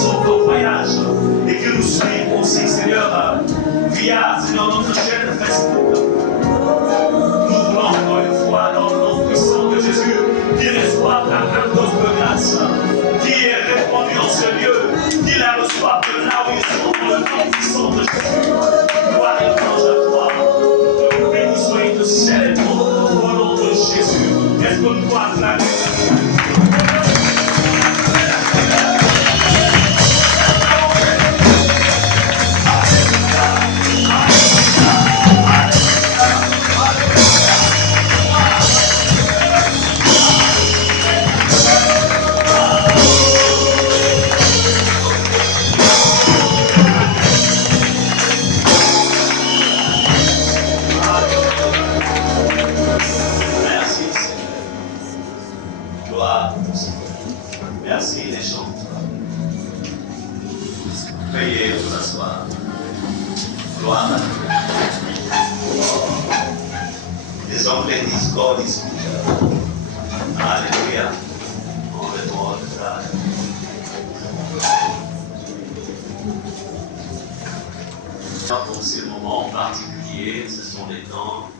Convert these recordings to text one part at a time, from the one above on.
faisons comme voyage et que nous suivons aussi, Seigneur, via, Seigneur, notre chaîne Facebook. Nous voulons encore une fois, dans le nom puissant de Jésus, qu'il reçoive la main de grâce, qui est répandue en ce lieu, qu'il la reçoive de là où ils sont, dans le nom puissant de Jésus. Gloire et louange à toi. Que nous bénissons et te célébrons au nom de Jésus. Est-ce que nous pouvons acclamer? Merci les chants. Veuillez vous asseoir. Gloire à Dieu. Les Anglais disent God is good. Alléluia. On répond de ça. Pour ces moments particuliers, ce sont des temps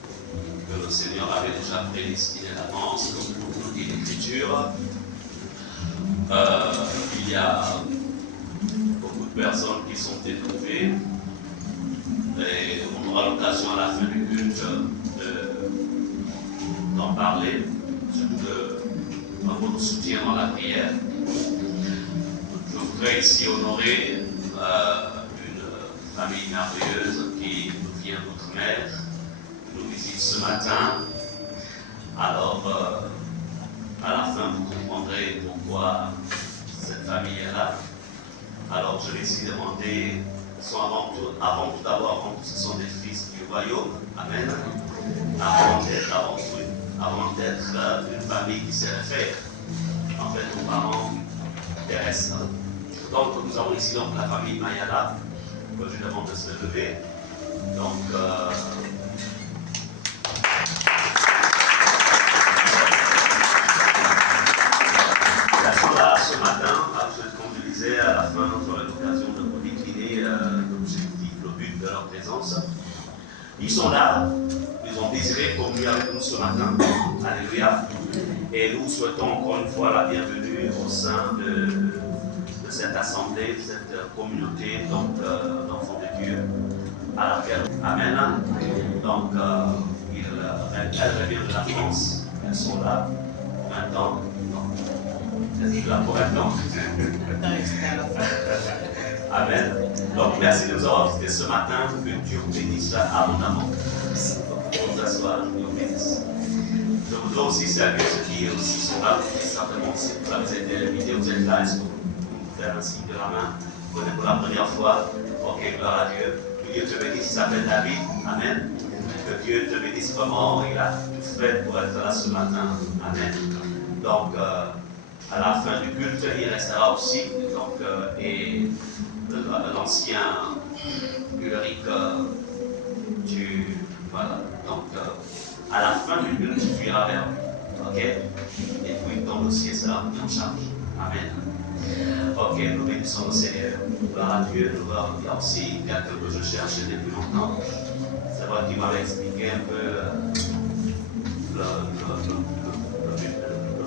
que le Seigneur avait déjà prédestinés d'avance, comme nous dit l'Écriture. Il y a beaucoup de personnes qui sont éprouvées et on aura l'occasion à la fin du culte d'en parler, surtout dans votre soutien dans la prière. Je voudrais ici honorer une famille merveilleuse qui nous vient d'outre-mer, qui nous visite ce matin. Alors, à la fin, vous comprendrez pourquoi cette famille est là. Alors, je vais ici demander, avant tout d'abord, ce sont des fils du royaume. Amen. Avant d'être une famille qui se réfère, en fait, aux parents terrestres. Donc, nous avons ici donc la famille Mayala, que je demande de se lever. Donc, ce matin, comme je disais, à la fin, j'aurai l'occasion de vous décliner l'objectif, le but de leur présence. Ils sont là, ils ont désiré communier avec nous ce matin. Alléluia. Et nous souhaitons encore une fois la bienvenue au sein de cette assemblée, de cette communauté d'enfants de Dieu à laquelle. Amen. Donc, elles reviennent de la France, elles sont là pour un temps. Là pour maintenant. Amen. Donc, merci de nous avoir visités ce matin. Que Dieu vous bénisse abondamment. Pour vous asseoir, je vous bénisse. Je voudrais aussi saluer ceux qui aussi sont là. Certainement, si vous avez été invités, vous êtes là. Est-ce que vous pouvez faire un signe de la main? Vous venez pour la première fois. Ok, gloire à Dieu. Que Dieu te bénisse. Il s'appelle David. Amen. Que Dieu te bénisse vraiment. Il a tout fait pour être là ce matin. Amen. Donc, à la fin du culte, il restera aussi, donc, et l'ancien Ulrich, voilà, donc, à la fin du culte, tu iras vers lui, ok? Et puis ton dossier sera mis en charge. Amen. Ok, nous bénissons le Seigneur, gloire à Dieu. Il y a aussi quelqu'un que je cherchais depuis longtemps. C'est vrai qu'il m'avait expliqué un peu le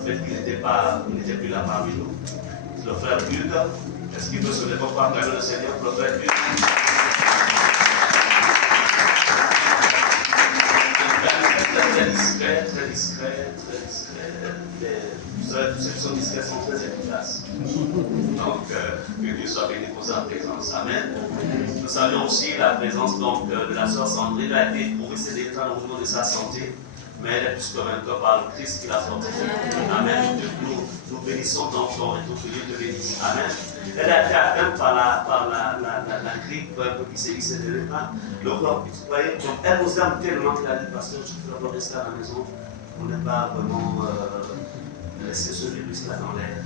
fait qu'il n'était plus là parmi nous. Le frère Hugues, est-ce qu'il peut se lever pour acclamer le Seigneur pour le frère Hugues? Très discret. Vous savez, tous ceux qui sont discrets sont très efficaces. Donc, que Dieu soit béni pour sa présence. Amen. Nous saluons aussi la présence donc, de la sœur Sandrine. Elle a été éprouvée ces derniers temps au niveau de sa santé. Mais elle est plus comme un corps par le Christ qui l'a fortifiée. Amen. Nous bénissons ton corps et tout que Dieu te bénisse. Amen. Elle a été atteinte par la grippe un peu qui sévissait de l'état. Donc, vous voyez, donc elle vous aime tellement qu'elle a dit, pasteur, tu peux rester à la maison. On n'est pas vraiment laisser ce virus là dans l'air.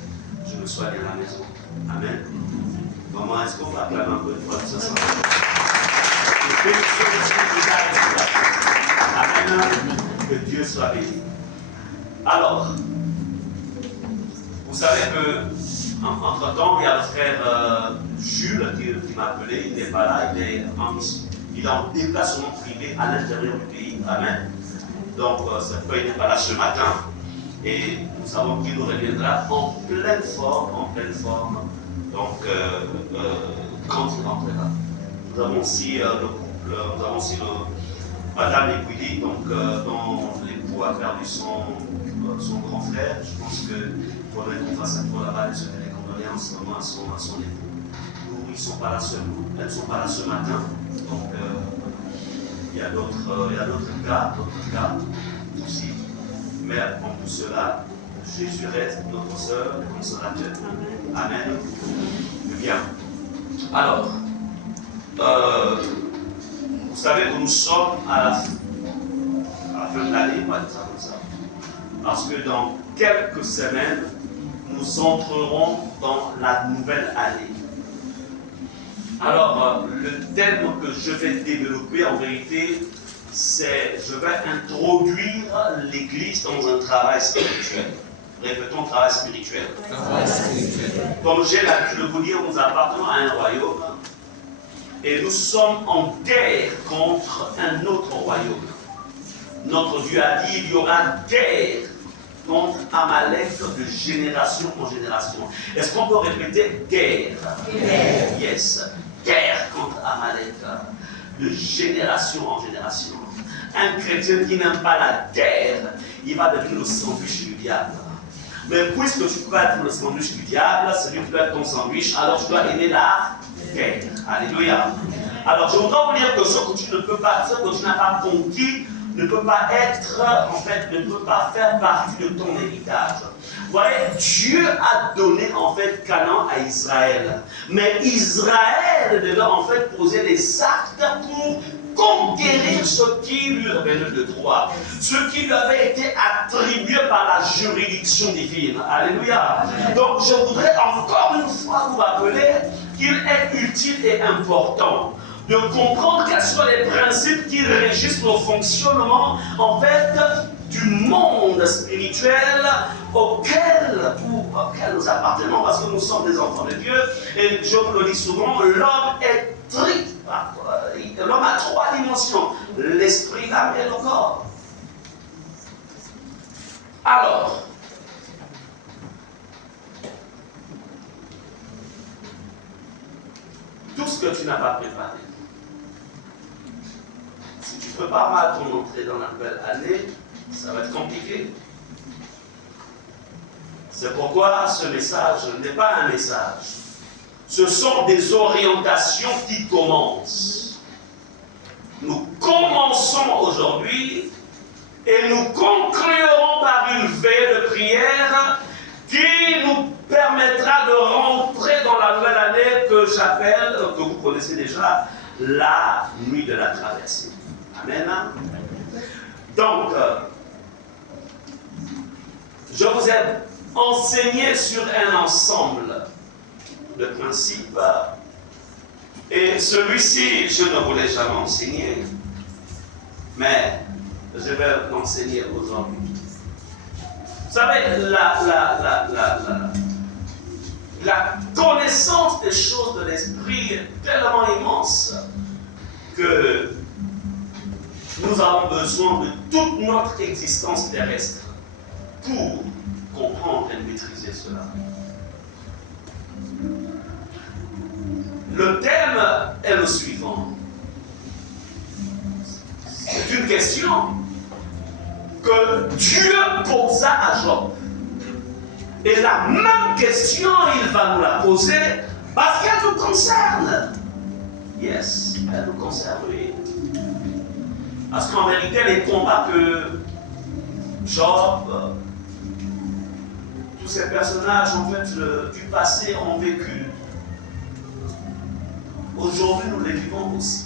Je me soigne à la maison. Amen. Maman, est-ce qu'on va acclamer un peu une fois de ce soir? Amen. Que Dieu soit béni. Alors, vous savez que Entre-temps, il y a le frère Jules qui m'a appelé, il n'est pas là, il est en déplacement privé à l'intérieur du pays. Amen. Donc, c'est pourquoi il n'est pas là ce matin. Et nous savons qu'il nous reviendra en pleine forme. Donc, quand il rentrera. Nous avons aussi Madame Equidi, donc dont l'époux a perdu son grand frère. Je pense qu'il faudrait qu'on fasse un tour là-bas et se donner les condoléances à son époux. Ils ne sont pas là elles ne sont pas là ce matin. Donc il y a d'autres cas aussi. Mais en tout cela, Jésus reste notre sœur, le consolateur. Amen. Bien. Alors, vous savez que nous sommes à la fin de l'année, on va dire ça comme ça. Parce que dans quelques semaines, nous entrerons dans la nouvelle année. Alors, le thème que je vais développer, en vérité, c'est je vais introduire l'Église dans un travail spirituel. Répétons, travail spirituel. Comme j'ai l'habitude de vous dire, nous appartenons à un royaume et nous sommes en guerre contre un autre royaume. Notre Dieu a dit qu'il y aura guerre contre Amalek de génération en génération. Est-ce qu'on peut répéter guerre? Yes. Guerre contre Amalek de génération en génération. Un chrétien qui n'aime pas la guerre, il va devenir le sandwich du diable. Mais puisque tu peux être le sandwich du diable, celui qui doit être ton sandwich, alors tu dois aimer la guerre. Alléluia. Alors je voudrais vous dire que ce que tu ne peux pas, ce que tu n'as pas conquis, ne peut pas être, ne peut pas faire partie de ton héritage. Vous voyez, Dieu a donné en fait Canaan à Israël. Mais Israël devait en fait poser des actes pour conquérir ce qui lui revenait de droit, ce qui lui avait été attribué par la juridiction divine. Alléluia. Donc je voudrais encore une fois vous rappeler qu'il est utile et important de comprendre quels sont les principes qui régissent le fonctionnement en fait du monde spirituel auquel nous appartenons, parce que nous sommes des enfants de Dieu. Et je vous le dis souvent, l'homme est l'homme a trois dimensions: l'esprit, l'âme et le corps. Alors, tout ce que tu n'as pas préparé, si tu ne prépares pas ton entrée dans la nouvelle année, ça va être compliqué. C'est pourquoi ce message n'est pas un message. Ce sont des orientations qui commencent. Nous commençons aujourd'hui et nous conclurons par une veille de prière qui nous permettra de rentrer dans la nouvelle année que j'appelle, que vous connaissez déjà, la nuit de la traversée. Amen. Donc, je vous ai enseigné sur un ensemble de principes et celui-ci, je ne vous l'ai jamais enseigné, mais je vais l'enseigner aujourd'hui. Vous savez, la connaissance des choses de l'esprit est tellement immense que nous avons besoin de toute notre existence terrestre pour comprendre et maîtriser cela. Le thème est le suivant. C'est une question que Dieu posa à Job. Et la même question, il va nous la poser parce qu'elle nous concerne. Yes, elle nous concerne, oui. Parce qu'en vérité, les combats que Job, tous ces personnages en fait du passé ont vécu, aujourd'hui nous les vivons aussi.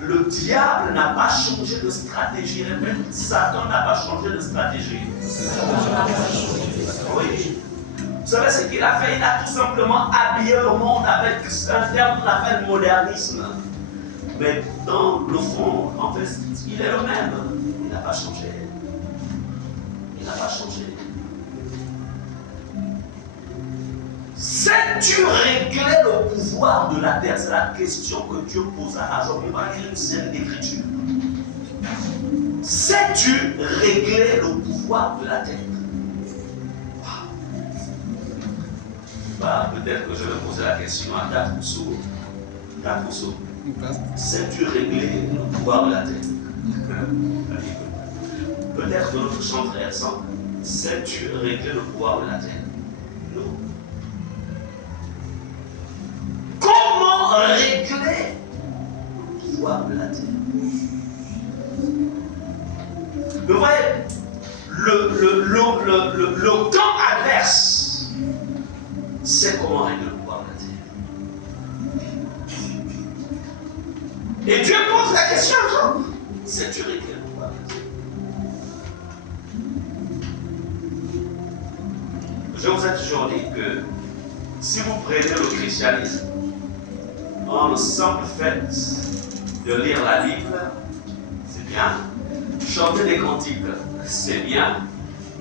Le diable n'a pas changé de stratégie. Répète, Satan n'a pas changé de stratégie. Oui. Vous savez ce qu'il a fait? Il a tout simplement habillé le monde avec un terme qu'on appelle modernisme. Mais dans le fond, en fait, il est le même. Il n'a pas changé. Il n'a pas changé. sais-tu régler le pouvoir de la terre? C'est la question que Dieu posa à Job. Il va écrire une scène d'écriture. Sais-tu régler le pouvoir de la terre? Bah, peut-être que je vais poser la question à Takousso. Takousso, sais-tu régler le pouvoir de la terre? Peut-être que notre chant très récent, sais-tu régler le pouvoir de la terre? Non. Comment régler le pouvoir de la terre? Vous voyez, le camp adverse sait comment régler le pouvoir de la terre. Et Dieu pose la question à Job. Sais-tu régler le pouvoir de la terre? Je vous ai toujours dit que si vous prenez le christianisme en le simple fait de lire la Bible, c'est bien. Chanter des cantiques, c'est bien.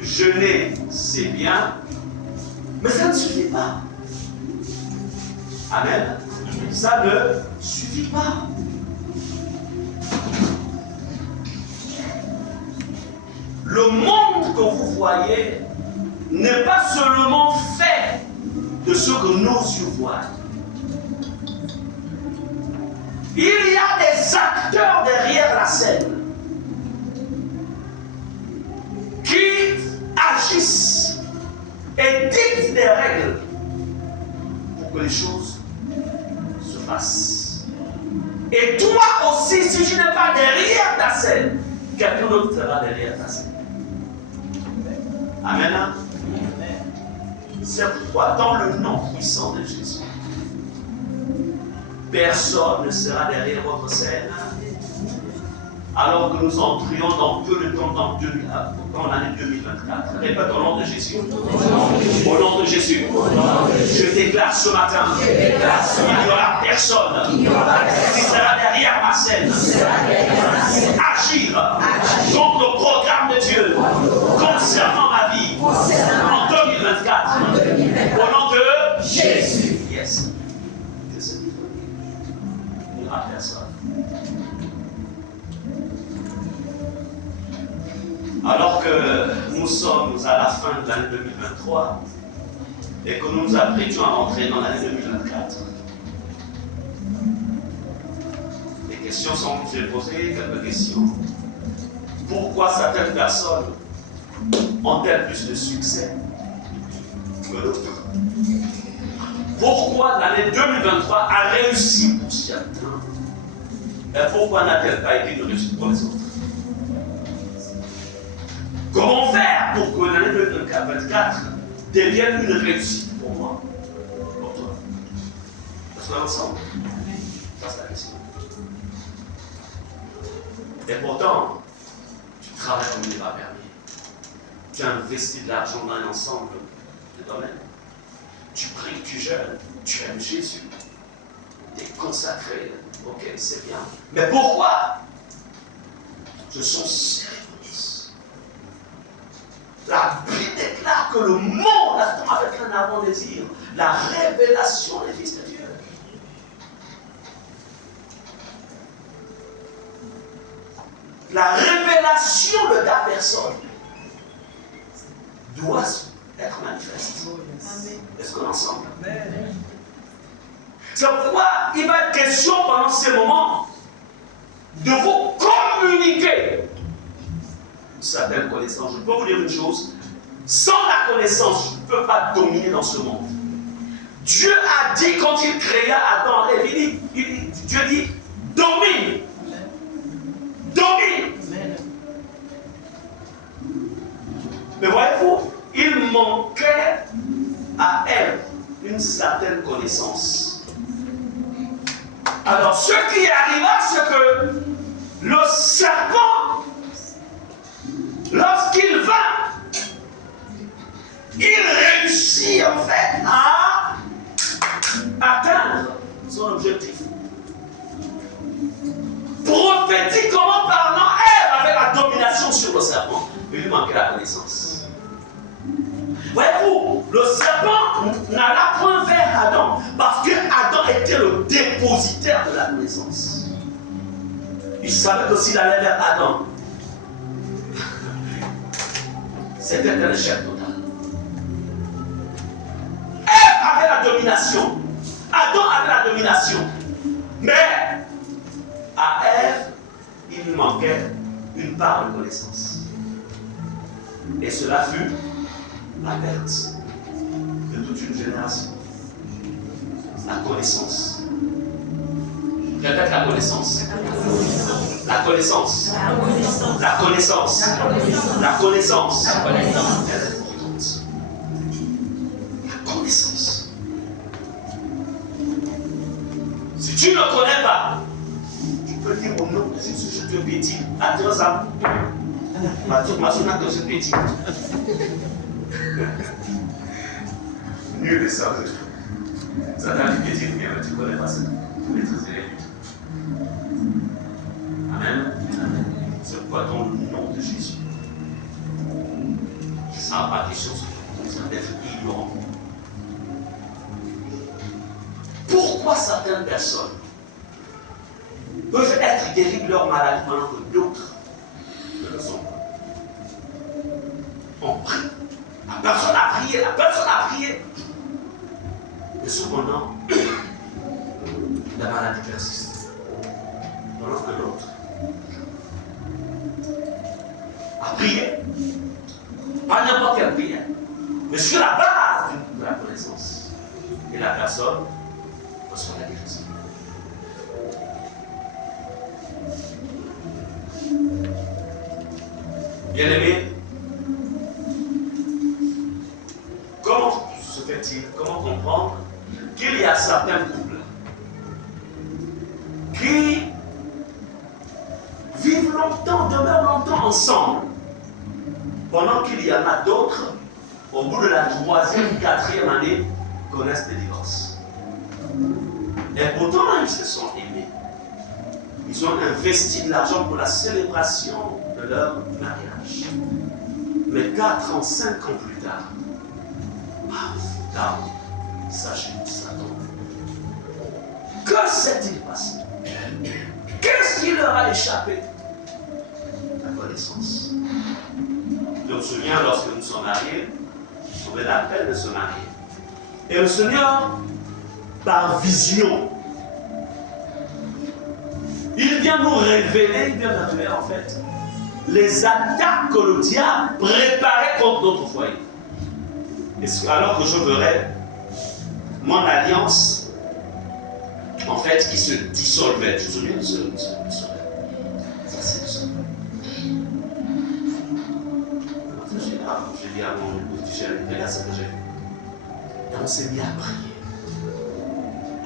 Jeûner, c'est bien. Mais ça ne suffit pas. Amen. Ça ne suffit pas. Le monde que vous voyez n'est pas seulement fait de ce que nos yeux voient. Il y a des acteurs derrière la scène qui agissent et dictent des règles pour que les choses se fassent. Et toi aussi, si tu n'es pas derrière ta scène, quelqu'un d'autre sera derrière ta scène. Amen. C'est pourquoi, dans le nom puissant de Jésus, personne ne sera derrière votre scène alors que nous entrions dans peu de temps dans l'année 2024. Répète au nom de Jésus. Au nom de Jésus. Je déclare ce matin qu'il n'y aura personne qui sera derrière ma scène. Agir contre le programme de Dieu concernant ma vie en 2024. Au nom de Jésus. Yes. Je sais. Il n'y aura personne. Alors que nous sommes à la fin de l'année 2023 et que nous nous apprêtons à entrer dans l'année 2024, les questions sont, j'ai posé quelques questions. Pourquoi certaines personnes ont-elles plus de succès que d'autres? Pourquoi l'année 2023 a réussi pour certains et pourquoi n'a-t-elle pas été une réussite pour les autres? Comment faire pour que l'année 2024 devienne une réussite pour moi, pour toi? Parce qu'on est ensemble. Ça, c'est la question. Et pourtant, tu travailles comme il n'est pas permis. Tu investis de l'argent dans un ensemble de domaines. Tu pries, tu jeûnes, tu aimes Jésus. Tu es consacré. Ok, c'est bien. Mais pourquoi? Je suis sérieux. La Bible déclare que le monde attend avec un ardent désir la révélation des fils de Dieu. La révélation de ta personne doit être manifeste. Est-ce qu'on est ensemble? C'est pourquoi il va être question pendant ces moments de vous communiquer une certaine connaissance. Je peux vous dire une chose, sans la connaissance, je ne peux pas dominer dans ce monde. Dieu a dit quand il créa Adam et Ève, Dieu dit, domine. Domine. Mais voyez-vous, il manquait à elle une certaine connaissance. Alors, ce qui arriva, c'est que le serpent, lorsqu'il va, il réussit en fait à atteindre son objectif. Prophétiquement parlant, Ève avait la domination sur le serpent, mais il lui manquait la connaissance. Voyez-vous, le serpent n'alla point vers Parce que Adam était le dépositaire de la connaissance. Il savait que s'il allait vers Adam, c'était un échec total. Ève avait la domination. Adam avait la domination. Mais à Ève, il lui manquait une part de connaissance. Et cela fut la perte de toute une génération. La connaissance. Répète la connaissance. La connaissance. La connaissance. La connaissance. Elle est importante. La connaissance. Si tu ne connais pas, tu peux dire au nom de Jésus, je te bénis. Attends ça. Je te bénis. Nul ne sort de tout. Ça t'a dit que mais tu ne connais pas ça. Tu maîtrises rien du tout. Amen. C'est pourquoi dans le nom de Jésus, ça n'a pas question d'être ignorant. Pourquoi certaines personnes peuvent être guéries de leur maladie pendant que d'autres ne le sont pas? On prie. La personne a prié. Et cependant, la maladie persiste. Pendant que l'autre a prié. Pas n'importe quelle prière, mais sur la base de la connaissance. Et la personne reçoit la guérison. Bien-aimés, comment se fait-il, comment comprendre qu'il y a certains couples qui vivent longtemps, demeurent longtemps ensemble, pendant qu'il y en a d'autres, au bout de la 3e, 4e année, connaissent des divorces. Et pourtant, ils se sont aimés. Ils ont investi de l'argent pour la célébration de leur mariage. Mais 4 ans, 5 ans plus tard, sachez, ça tombe. Que s'est-il passé? Qu'est-ce qui leur a échappé? La connaissance. Je me souviens, lorsque nous sommes mariés, on avait la peine de se marier. Et le Seigneur, par vision, il vient nous révéler, en fait, les attaques que le diable préparait contre notre foyer. Et alors que je verrais mon alliance, en fait, qui se dissolvait. Tu te souviens de ce dissolvait? Ça, c'est ça. J'ai dit à mon épouse, regarde ce que j'ai fait. Et on s'est mis à prier.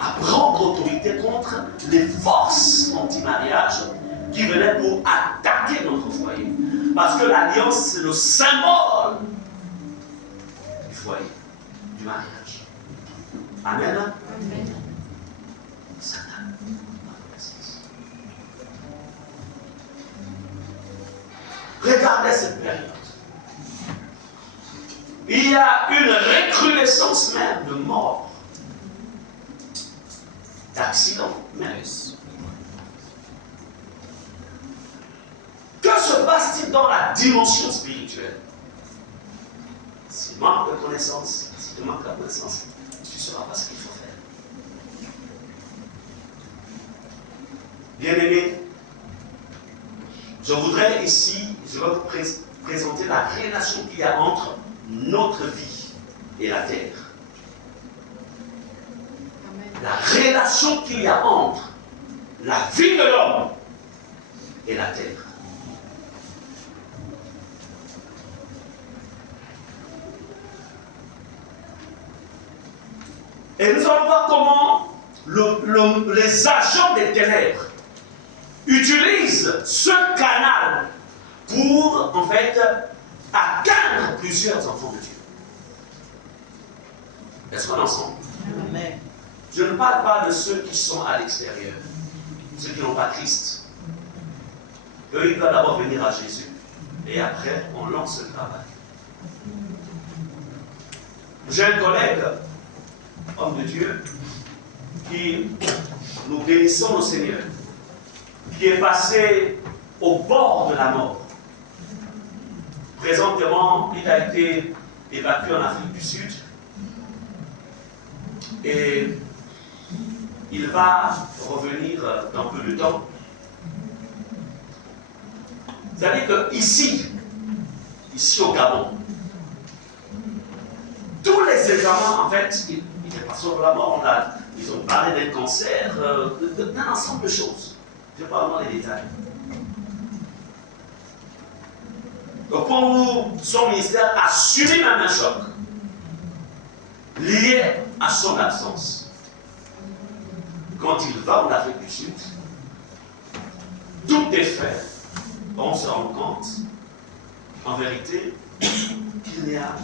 À prendre autorité contre les forces anti-mariage qui venaient pour attaquer notre foyer. Parce que l'alliance, c'est le symbole du foyer, du mariage. Amen. Amen. Satan, regardez cette période. Il y a une recrudescence même de morts, d'accidents même. Que se passe-t-il dans la dimension spirituelle? S'il manque de connaissance, si tu manques de connaissance, tu ne sauras pas ce qu'il faut faire. Bien-aimés, je voudrais ici, je vais vous présenter la relation qu'il y a entre notre vie et la terre. La relation qu'il y a entre la vie de l'homme et la terre. Et nous allons voir comment les agents des ténèbres utilisent ce canal pour, en fait, atteindre plusieurs enfants de Dieu. Est-ce qu'on est ensemble? Amen. Je ne parle pas de ceux qui sont à l'extérieur, ceux qui n'ont pas Christ. Eux, ils doivent d'abord venir à Jésus. Et après, on lance le travail. J'ai un collègue, homme de Dieu, qui nous bénissons au Seigneur, qui est passé au bord de la mort. Présentement, il a été évacué en Afrique du Sud et il va revenir dans peu de temps. Vous savez que ici au Gabon, tous les examens, en fait, il est passé sur la mort, ils ont parlé d'un cancer, d'un ensemble de choses. Je ne vais pas vraiment les détails. Donc pour nous, son ministère a subi même un choc lié à son absence. Quand il va en Afrique du Sud, tout est fait. On se rend compte, en vérité, qu'il n'y a...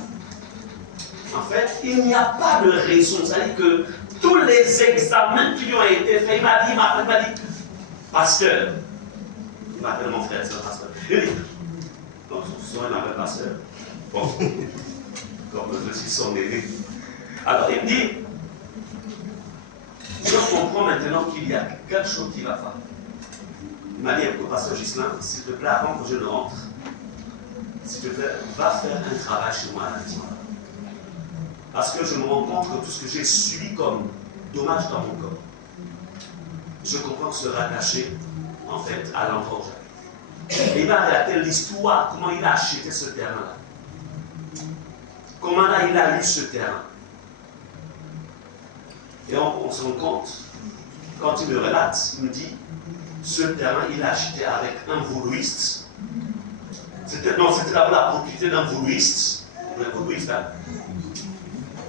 En fait, il n'y a pas de raison. C'est-à-dire que tous les examens qui lui ont été faits, il m'a dit, pasteur, il m'appelle mon frère, c'est un pasteur. Il dit, donc souvent il m'appelle pasteur. Bon, comme je suis son aîné. Alors il me dit, je comprends maintenant qu'il y a quelque chose qui va pas. Il m'a dit, écoute, pasteur Ghislain, s'il te plaît, avant que je ne rentre, s'il te plaît, va faire un travail chez moi à la maison. Parce que je me rends compte que tout ce que j'ai subi comme dommage dans mon corps, je comprends que ce sera caché, en fait, à l'endroit où j'habite. Et il m'a relaté l'histoire, comment il a acheté ce terrain-là. Comment là, il a eu ce terrain. Et on se rend compte, quand il me relate, il me dit, ce terrain, il l'a acheté avec un vaudoïste. C'était d'abord la propriété d'un vaudoïste. Un vaudoïste, hein.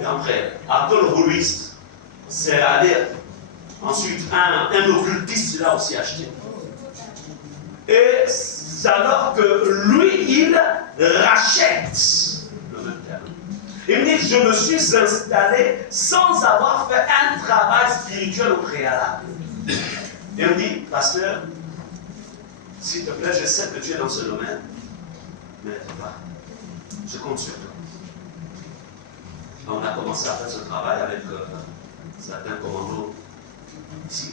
Et après le vaudoïste, c'est allé ensuite un occultiste, il a aussi acheté. Et c'est alors que lui, il rachète le même terrain. Il me dit, je me suis installé sans avoir fait un travail spirituel au préalable. Et il me dit, pasteur, s'il te plaît, je sais que tu es dans ce domaine, mais pas. Je compte sur toi. On a commencé à faire ce travail avec certains commandos ici.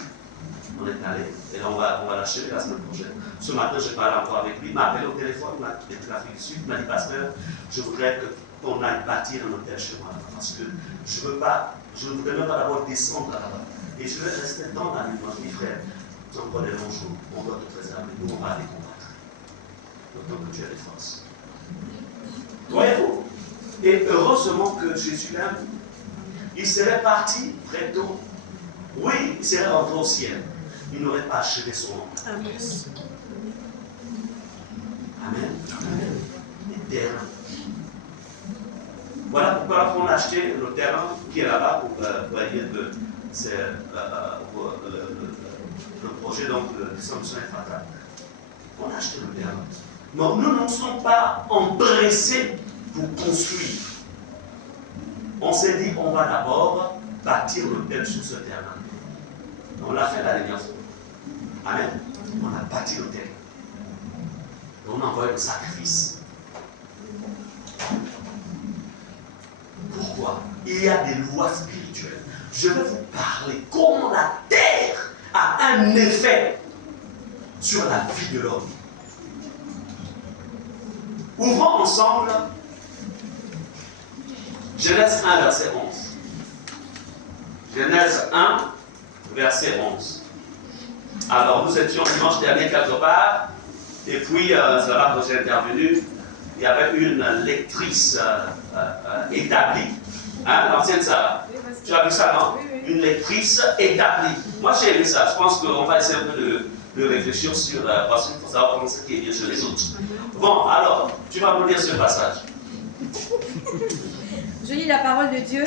On est allé, et là on va l'achever la semaine prochaine. Ce matin, je parlais encore avec lui, il m'a appelé au téléphone, il était de l'Afrique du Sud, il m'a dit, pasteur, je voudrais qu'on aille bâtir un hôtel chez moi, parce que je ne voudrais même pas d'abord descendre là-bas. Et je vais rester dans la nuit. Moi, je dis, frère, c'est encore des longs jours, on doit te préserver, nous on va aller combattre. D'autant que tu as des forces. Voyez-vous? Et heureusement que Jésus l'aime. Il serait parti très tôt. Oui, il serait rentré au ciel. Il n'aurait pas achevé son nom. Amen. Amen. Amen. Les terrains. Voilà pourquoi on a acheté le terrain qui est là-bas pour voyez c'est le projet donc, de Samson et Fatal. On a acheté le terrain. Mais nous ne sommes pas empressés pour construire. On s'est dit, on va d'abord bâtir l'hôtel sur ce terrain. On l'a fait la dernière fois. Amen. On a bâti l'hôtel. On a envoyé le sacrifice. Pourquoi? Il y a des lois spirituelles. Je vais vous parler comment la terre a un effet sur la vie de l'homme. Ouvrons ensemble Genèse 1, verset 11. Genèse 1, verset 11. Alors, nous étions dimanche dernier quelque part, et puis, c'est là que j'ai intervenu, il y avait une lectrice établie, hein, l'ancienne Sarah. Tu as vu ça, non? Une lectrice établie. Moi, j'ai aimé ça. Je pense qu'on va essayer un peu de réfléchir sur, parce qu'il faut savoir comment c'est qui est bien chez les autres. Bon, alors, tu vas nous lire ce passage. Je lis la parole de Dieu.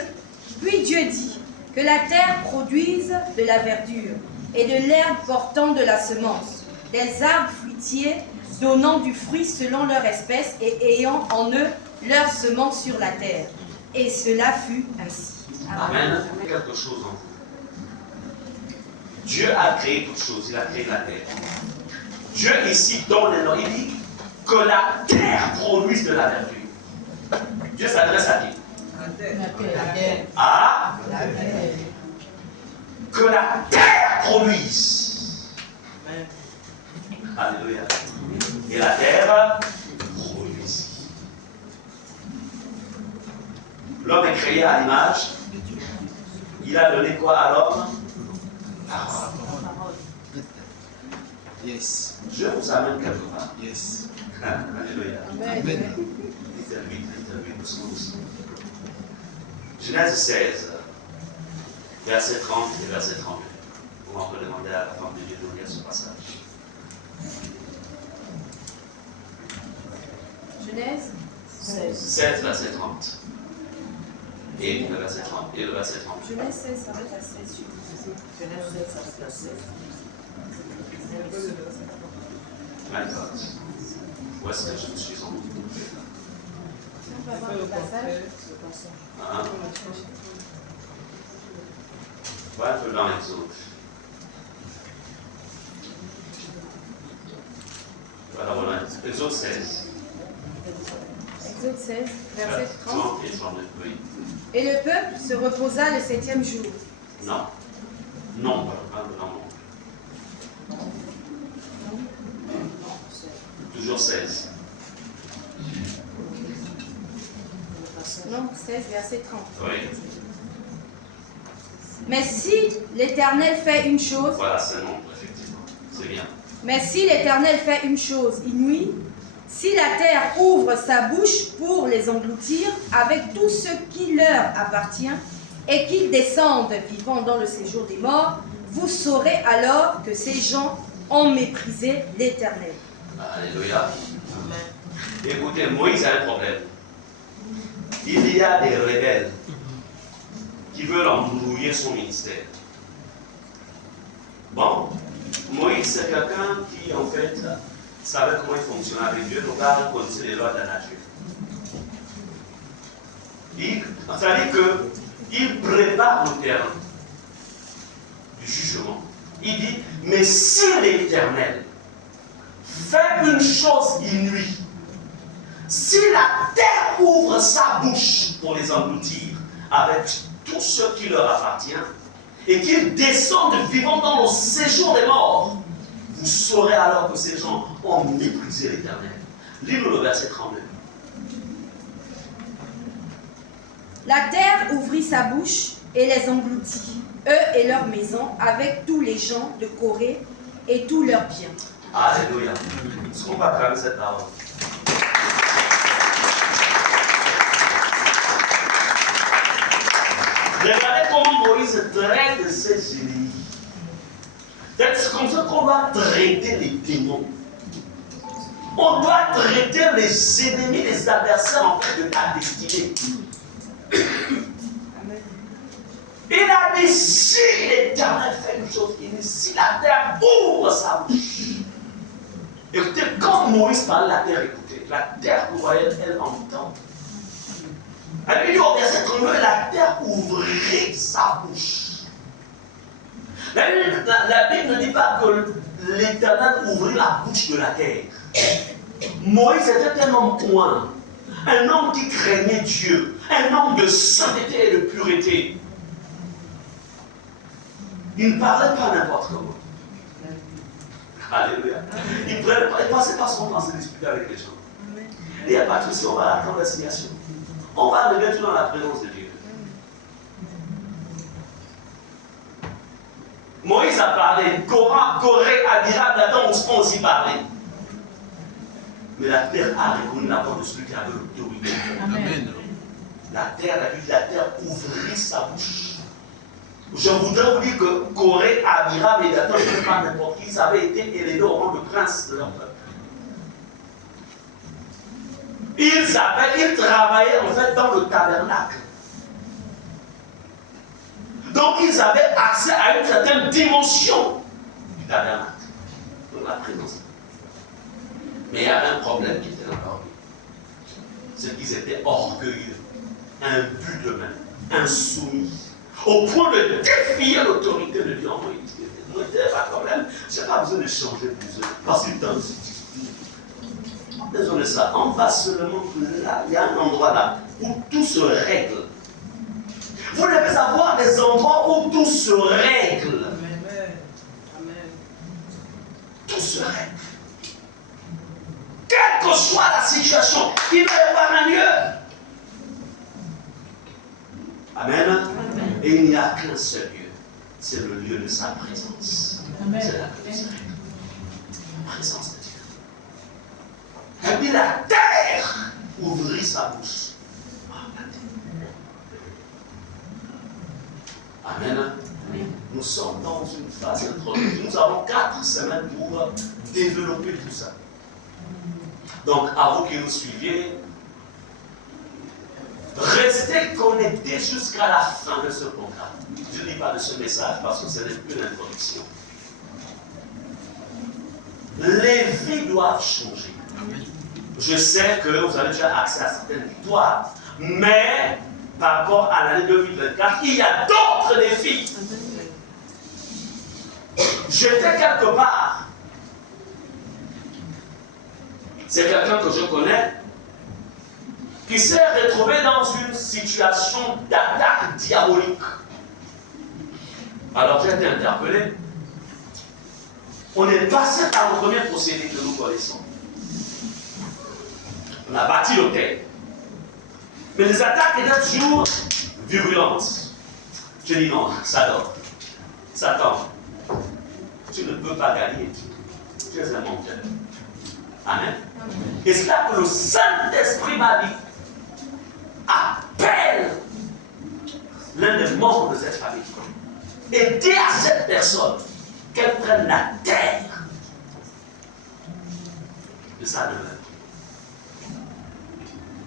Puis Dieu dit que la terre produise de la verdure et de l'herbe portant de la semence, des arbres fruitiers donnant du fruit selon leur espèce et ayant en eux leur semence sur la terre. Et cela fut ainsi. Amen. Quelque chose en vous. Dieu a créé toute chose. Il a créé la terre. Dieu ici donne un ordre. Il dit que la terre produise de la verdure. Dieu s'adresse à qui? La terre. Ah? Que que la terre produise. Alléluia. Et la terre produisit. L'homme est créé à l'image. Il a donné quoi à l'homme? Parole. Yes. Je vous amène quelque part. Yes. Alléluia. Amen. Little bit, doucement. Genèse 16, verset 30 et verset 32. On va demander à la femme de Dieu de lire ce passage. Genèse 16, verset 30. Et le verset 30. Et le verset 30. Genèse 16, ça va être à 16. Genèse 16, ça va être à 16. D'accord. Où est-ce que je me suis emmené? On va voir le passage. Hein? Va un peu dans les autres. Voilà, voilà. Exode 16. Exode 16, verset 30. 30 et 32, oui. Et le peuple se reposa le 7e jour. Non. Non, pas de non. Toujours 16. Non, 16, verset 30. Oui. Mais si l'Éternel fait une chose, Voilà, c'est non, effectivement. C'est bien. mais si l'Éternel fait une chose inouïe, si la terre ouvre sa bouche pour les engloutir avec tout ce qui leur appartient, et qu'ils descendent vivants dans le séjour des morts, vous saurez alors que ces gens ont méprisé l'Éternel. Alléluia. Écoutez, Moïse a un problème. Il y a des rebelles qui veulent embrouiller son ministère. Bon, Moïse, c'est quelqu'un qui, en fait, savait comment il fonctionnait avec Dieu, donc il connaissait les lois de la nature. C'est-à-dire qu'il prépare le terrain du jugement. Il dit, mais si l'Éternel fait une chose inouïe, si la terre ouvre sa bouche pour les engloutir avec tout ce qui leur appartient, et qu'ils descendent vivants dans le séjour des morts, vous saurez alors que ces gens ont méprisé l'Éternel. Lis-nous le verset 32. La terre ouvrit sa bouche et les engloutit, eux et leurs maisons, avec tous les gens de Corée et tous leurs biens. Alléluia. Est-ce qu'on va traduire cette parole? Regardez comment Moïse traite ses ennemis. C'est comme ça qu'on doit traiter les démons. On doit traiter les ennemis, les adversaires en fait de ta destinée. Il a dit, si l'Éternel fait une chose, il dit, si la terre ouvre sa bouche. Écoutez, quand Moïse parle de la terre, écoutez, la terre, vous voyez, elle entend. Elle dit au verset 32, la terre ouvrit sa bouche. La Bible ne dit pas que l'Éternel ouvrit la bouche de la terre. Moïse était un homme point, un homme qui craignait Dieu, un homme de sainteté et de pureté. Il ne parlait pas n'importe comment. Alléluia. Il ne passait pas son temps à se disputer avec les gens. Il n'y a pas de souci, on va attendre la signation. On va arriver tout dans la présence de Dieu. Moïse a parlé, Corée, Abiram, Nathan, on aussi parlé. Mais la terre a reconnu la voix de celui qui avait l'autorité. Amen. La terre ouvrit sa bouche. Je voudrais vous dire que Corée, Abiram et Nathan, ce n'est pas n'importe qui, ils avaient été élevés au rang de prince de leur peuple. Ils travaillaient en fait dans le tabernacle. Donc ils avaient accès à une certaine dimension du tabernacle, de la présence. Mais il y avait un problème qui était là-bas. C'est qu'ils étaient orgueilleux, imbus d'eux-mêmes, insoumis, au point de défier l'autorité de Dieu. Moi, il n'y a pas de problème, je n'ai pas besoin de changer plus. Parce que dans désolé ça, on va seulement là, il y a un endroit là où tout se règle. Vous Vous devez avoir des endroits où tout se règle. Tout se règle. Quelle que soit la situation, il ne va pas mieux. Amen. Et il n'y a qu'un seul lieu. C'est le lieu de sa présence. C'est la présence de Dieu. Et puis la terre ouvrit sa bouche. Amen. Nous sommes dans une phase introductive. Nous avons 4 semaines pour développer tout ça. Donc, à vous qui nous suiviez, restez connectés jusqu'à la fin de ce programme. Je ne dis pas de ce message parce que ce n'est plus l'introduction. Les vies doivent changer. Je sais que vous avez déjà accès à certaines victoires, mais par rapport à l'année 2024, il y a d'autres défis. J'étais quelque part. C'est quelqu'un que je connais qui s'est retrouvé dans une situation d'attaque diabolique. Alors j'ai été interpellé. On est passé par le premier procédé que nous connaissons. On a bâti l'hôtel. Mais les attaques étaient toujours virulentes. Je dis non, ça dort. Satan, tu ne peux pas gagner. Tu es un menteur. Amen. Et c'est là que le Saint-Esprit m'a dit, appelle l'un des membres de cette famille et dis à cette personne qu'elle prenne la terre de sa demeure.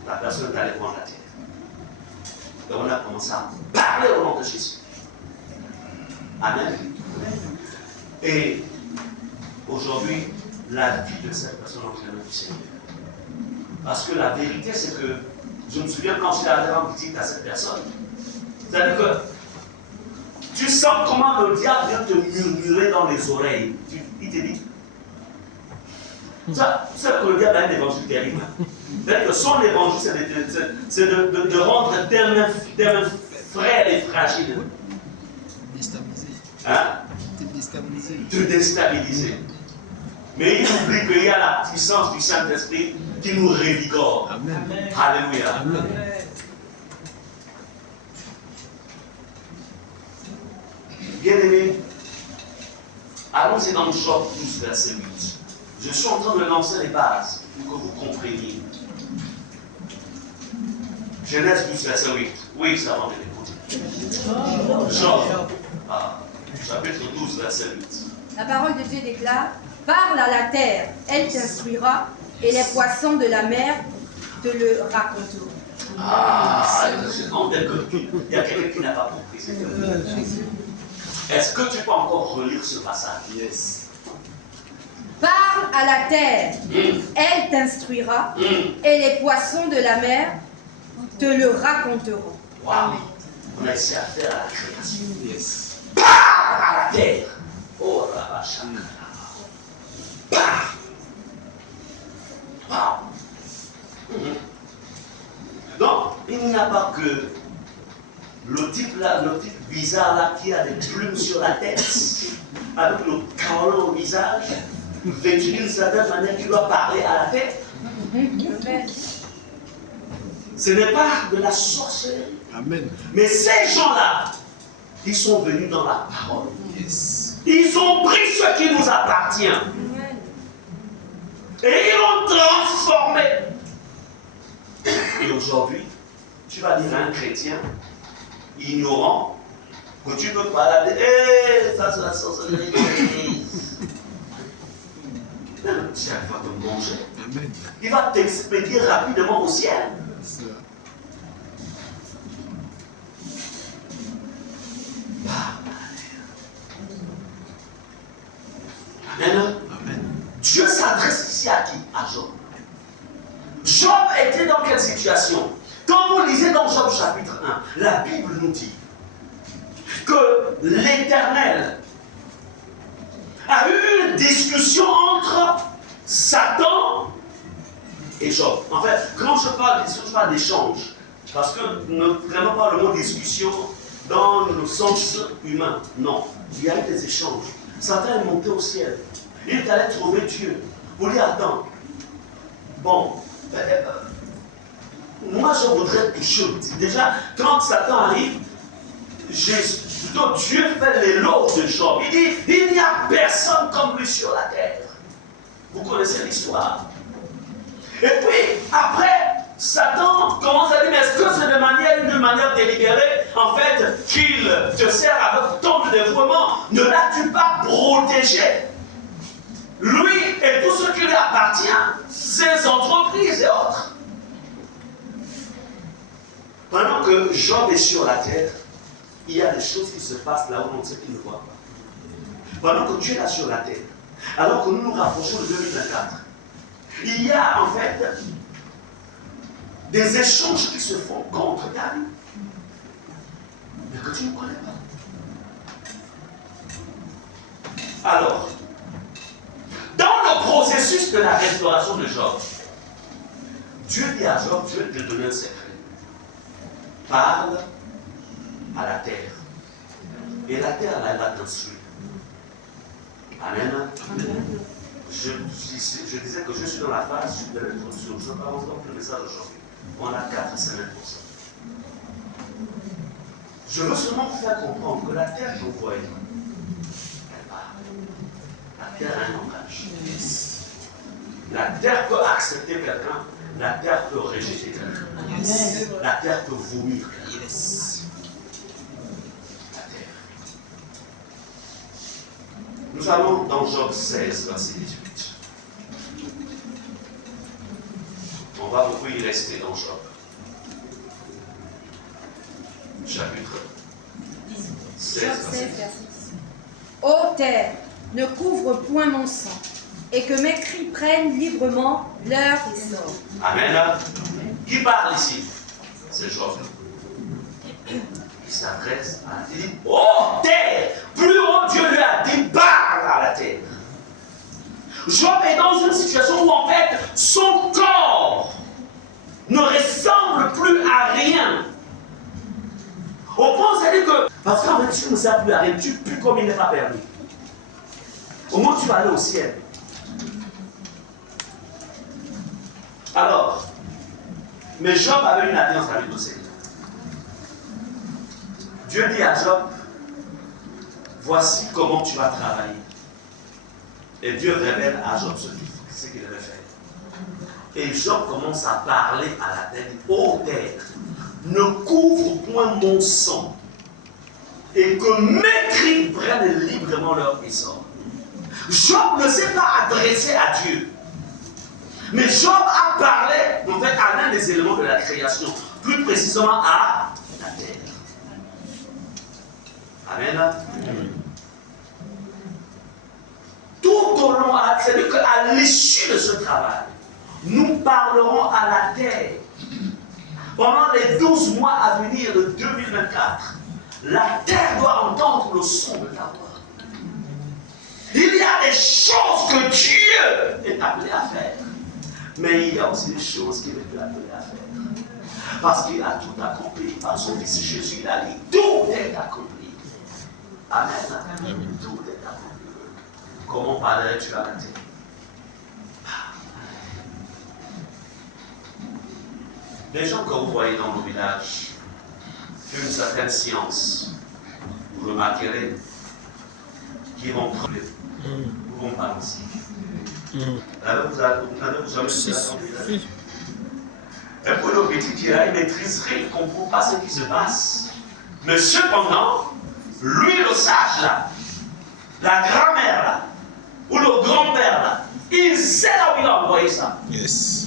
La personne est allée prendre la terre. Et on a commencé à parler au nom de Jésus. Amen. Et aujourd'hui, la vie de cette personne est en train de Seigneur. Parce que la vérité, c'est que je me souviens quand je l'ai rendre visite à cette personne. C'est-à-dire que tu sens comment le diable vient te murmurer dans les oreilles. Il te dit. Ça, c'est que le diable a un évangile terrible. C'est-à-dire que son évangile, c'est de rendre tellement frères et fragiles. Déstabiliser. Hein? De déstabiliser. Mais il oublie qu'il y a la puissance du Saint-Esprit qui nous revigore. Amen. Alléluia. Amen. Bien-aimés, allons-y dans Job 12, verset 8. Je suis en train de lancer les bases pour que vous compreniez. Genèse 12, verset 8. Oui, ça va m'écouter. Job, chapitre 12, verset 8. La parole de Dieu déclare, parle à la terre, elle t'instruira, et les poissons de la mer te le raconteront. C'est non, il y a quelqu'un qui n'a pas compris. Est-ce que tu peux encore relire ce passage? Yes. Parle à la terre, elle t'instruira, et les poissons de la mer te le raconteront. Wow. Amen. On a essayé à faire à la création. Yes. Parle à la terre. Oh la vache. Parle. Wow. Donc, il n'y a pas que le type là, le type bizarre là qui a des plumes sur la tête, avec le caron au visage, vêtu d'une certaine manière qui doit parler à la tête. Amen. Ce n'est pas de la sorcellerie. Amen. Mais ces gens-là, ils sont venus dans la parole. Yes. Ils ont pris ce qui nous appartient. Amen. Et ils l'ont transformé. Et aujourd'hui, tu vas dire à un chrétien ignorant que tu peux pas dire ça c'est la sorcellerie. Le diable va te manger. Amen. Il va t'expédier rapidement au ciel. Ça. Amen. Amen. Dieu s'adresse ici à qui? À Job. Job était dans quelle situation? Quand vous lisez dans Job chapitre 1, la Bible nous dit que l'Éternel a eu une discussion entre Satan et Job. En fait, quand je parle de discussion, je parle d'échange. Parce que ne prenons pas le mot discussion dans le sens humain. Non, il y a eu des échanges. Satan est monté au ciel. Il est allé trouver Dieu pour lui attendre. Bon, moi je voudrais toucher. Déjà, quand Satan arrive, plutôt Dieu fait l'éloge de Job. Il dit, il n'y a personne comme lui sur la terre. Vous connaissez l'histoire. Et puis, après, Satan commence à dire, mais est-ce que c'est une manière délibérée, en fait, qu'il te sert avec tant de dévouement? Ne l'as-tu pas protégé? Lui et tout ce qui lui appartient, ses entreprises et autres. Pendant que Job est sur la terre, il y a des choses qui se passent là où on sait qu'il ne voit pas. Pendant que tu es là sur la terre, alors que nous nous rapprochons de 2024, il y a en fait des échanges qui se font contre ta vie, mais que tu ne connais pas. Alors, dans le processus de la restauration de Job, Dieu dit à Job, je vais te donner un secret. Parle à la terre. Et la terre, elle va t'instruire. Amen. Je disais que je suis dans la phase de l'introduction. Je commence donc le message aujourd'hui. On a 4 semaines pour ça. Je veux seulement vous faire comprendre que la terre que vous voyez, elle parle. La terre a un langage. La terre peut accepter quelqu'un, la terre peut rejeter quelqu'un. La terre peut vomir quelqu'un. La terre. Nous allons dans Job 16, verset 18. On va beaucoup y rester dans Job. Chapitre 16, Job 16, verset 18. verset 18. Ô terre, ne couvre point mon sang, et que mes cris prennent librement leur essor. Amen. Qui parle ici? C'est Job. Il s'adresse à la terre. Il dit, oh terre! Plus haut Dieu lui a dit, parle à la terre. Job est dans une situation où en fait son corps ne ressemble plus à rien. Au point, c'est-à-dire que, parce qu'en fait, tu ne sers plus à rien, tu pues comme il n'est pas permis. Au moins, tu vas aller au ciel. Alors, mais Job avait une alliance avec le Seigneur. Dieu dit à Job, voici comment tu vas travailler. Et Dieu révèle à Job ce qu'il devait faire. Et Job commence à parler à la terre. Ô terre, ne couvre point mon sang, et que mes cris prennent librement leur essor. Job ne s'est pas adressé à Dieu. Mais Job a parlé, en fait, à l'un des éléments de la création, plus précisément à la terre. Amen. Tout au long, c'est-à-dire qu'à l'issue de ce travail, nous parlerons à la terre. Pendant les 12 mois à venir de 2024, la terre doit entendre le son de ta voix. Il y a des choses que Dieu est appelé à faire. Mais il y a aussi des choses qu'il n'est plus appelé à faire. Parce qu'il a tout accompli. Par son Fils Jésus, il a dit, tout est accompli. Amen. Tout est accompli. Comment parlerais-tu à la terre? Les gens que vous voyez dans nos villages, une certaine science, vous remarquerez, qui vont trembler, ou vont balancer. Vous n'avez jamais vu ça dans le village? Et pour le petit qui là, il maîtriserait, il ne comprend pas ce qui se passe. Mais cependant, lui, le sage là, la grand-mère là, ou le grand-père là, il sait là où il a envoyé ça. Yes.